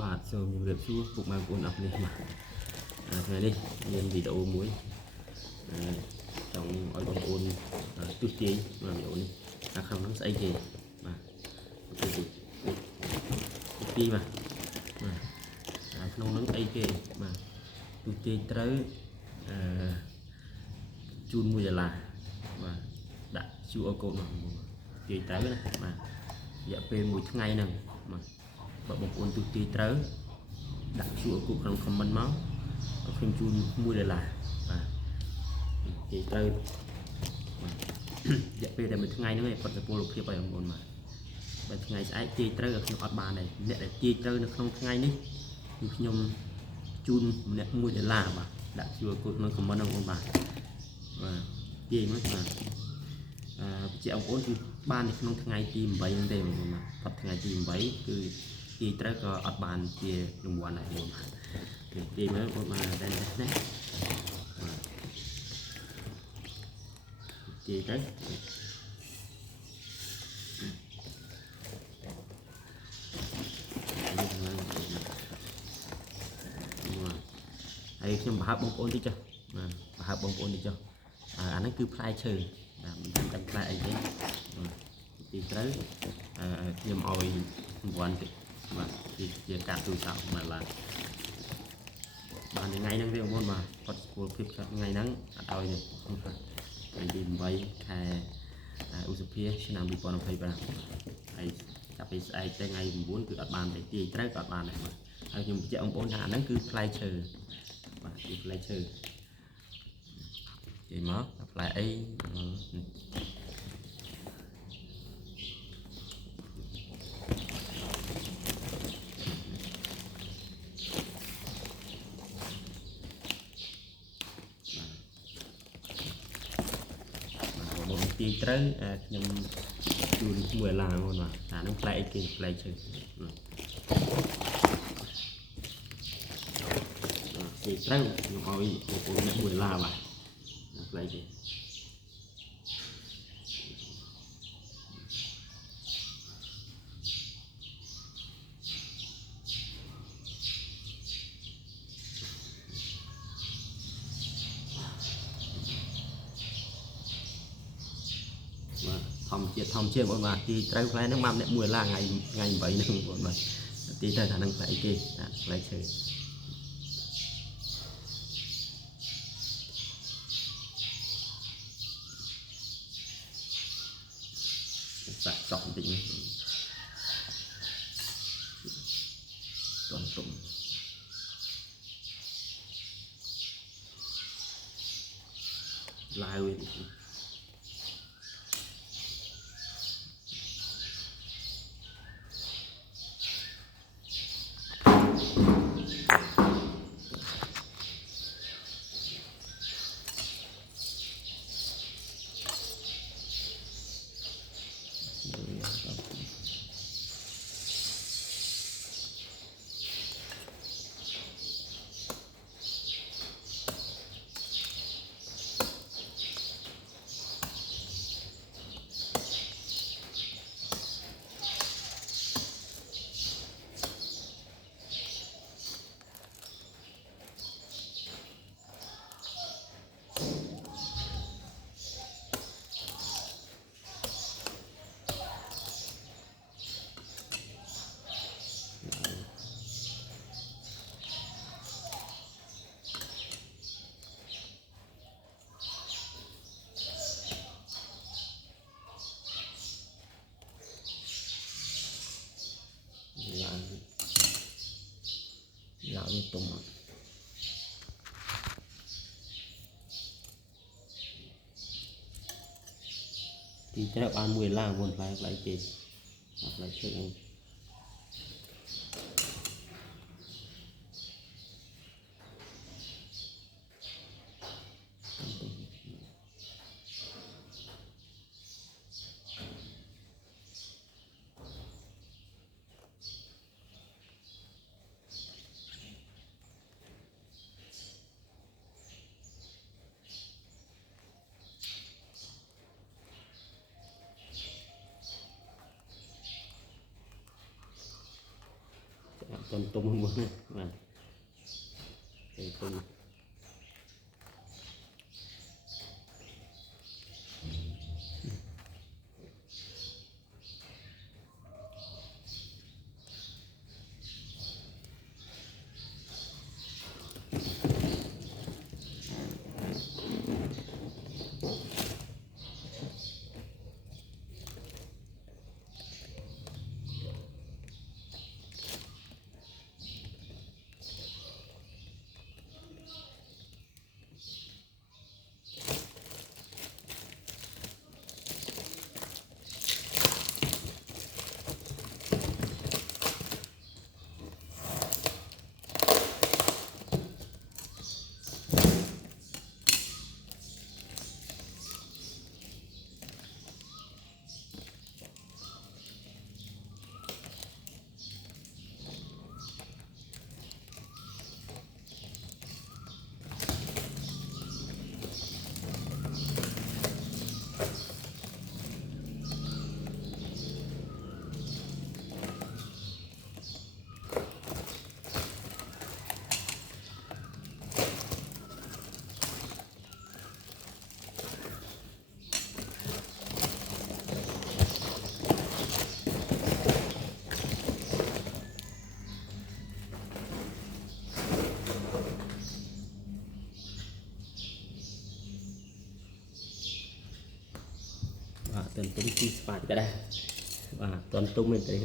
បាទសូមជម្រាបសួរពុកម៉ែបងប្អូនអរគ្នាបាទថ្ងៃនេះមានវីដេអូមួយចង់ឲ្យបងប្អូនទស្សន៍ទាយវីដេអូនេះខាងក្នុងស្អីគេបាទទីបាទក្នុងនោះអីគេបាទទស្សន៍ទាយត្រូវជូន$1បាទដាក់ QR code មកទាយត្រូវណាបាទរយៈពេល1ថ្ងៃហ្នឹងបាទបើបងប្អូនទស្សន៍ទាយត្រូវដាក់ QR code ក្នុង comment មកខ្ញុំជូន$1បាទទាយត្រូវបាទរយៈពេលតែ1ថ្ងៃហ្នឹងឯងគាត់ទៅពលភាពឲ្យបងប្អូនបាទបើថ្ងៃស្អែកទាយត្រូវខ្ញុំអត់បានដែរអ្នកដែលទាយត្រូវនៅក្នុងថ្ងៃនេះគឺខ្ញុំជូនម្នាក់$1បាទដាក់ QR code ក្នុង comment ហ្នឹងបងប្អូនបាទទាយមកបាទជាបងប្អូនគឺបាននៅក្នុងថ្ងៃទី8ហ្នឹងទេបងប្អូនបាទផុតថ្ងៃទី8គឺទាយត្រូវក៏អត់បានជារង្វាន់ដែរបងប្អូនទាយមើលបងប្អូនតែណាទាយទៅហើយខ្ញុំបង្ហើបបងប្អូនតិចចុះបង្ហើបបងប្អូនតិចចុះអាហ្នឹងគឺផ្លែឈើមិនដឹងផ្លែអីទេទីត្រូវខ្ញុំឲ្យរង្វាន់តិចបាទជាការទូសោមកឡើងបានថ្ងៃហ្នឹងទេបងប្អូនបាទគាត់ស្គាល់ភាពថ្ងៃហ្នឹងអត់ឲ្យទេថ្ងៃទី8ខែឧសភាឆ្នាំ2025ហើយចាប់ពីស្អែកទៅថ្ងៃ9គឺអត់បានទេទាយត្រូវក៏អត់បានដែរបាទហើយខ្ញុំបញ្ជាក់បងប្អូនថាអាហ្នឹងគឺផ្លែឈើបាទគឺផ្លែឈើនិយាយមកផ្លែអីទាយត្រូវខ្ញុំជូន$1បងប្អូនបាទអាហ្នឹងផ្លែអីគេផ្លែឈើទាយត្រូវខ្ញុំឲ្យបងប្អូនអ្នក$1បាទផ្លែគេធម្មជាតិបងបាទទីត្រូវផ្លែហ្នឹងមកអ្នក$1ថ្ងៃ8ហ្នឹងបងបាទទីទៅថាហ្នឹងផ្លែអីគេផ្លែឈើសាក់ចប់បន្តិចនេះទុំឡាវវិញឡើងទុំទីត្រូវបាន$1មុនផ្លែគេផ្លែឈើហ្នឹង toàn tôm không muốn mà cái tôm toàn tôm chi phải cái đây và toàn tôm mình thấy